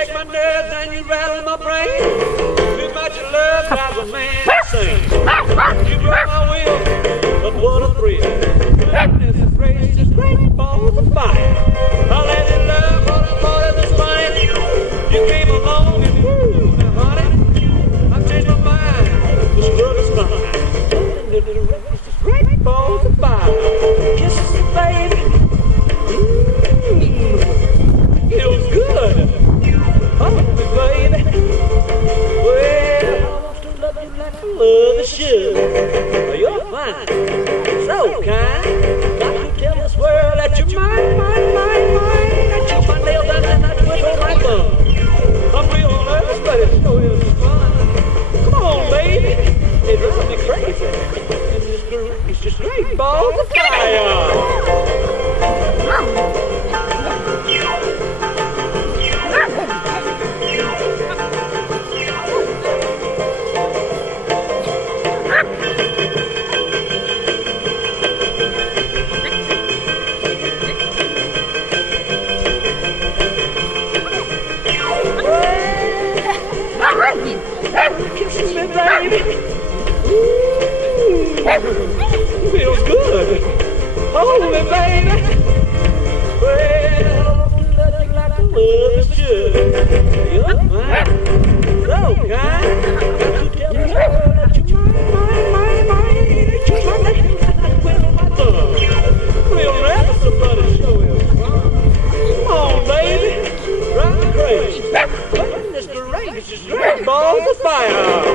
shake my nerves and you rattle my brain. Too much of love drives a man insane. You broke my will, but what a thrill. Goodness gracious, great balls of fire. I let you love what I thought it was funny. You came along and woo, now honey, I've changed my mind. The scrub is fine. Great balls of fire. Kisses me, baby. Feels good. Oh, baby. Well, I want to love you like I love you should. You're fine. So kind. Got to tell this world that you're mine. That you my nails and I twiddle my thumb. I'm real nervous, but it sure is fun. Come on, baby. It drives me crazy. It's just great balls of fire. Kisses me, baby. Feels good. Hold me, baby. Well, love you like I love is good. You're mine. So kind. Got to tell this world that you're mine. That you're my nails and I twiddle my thumb. Real rap, somebody show him. Come on, baby. Drive me crazy. Goodness gracious, great balls of fire.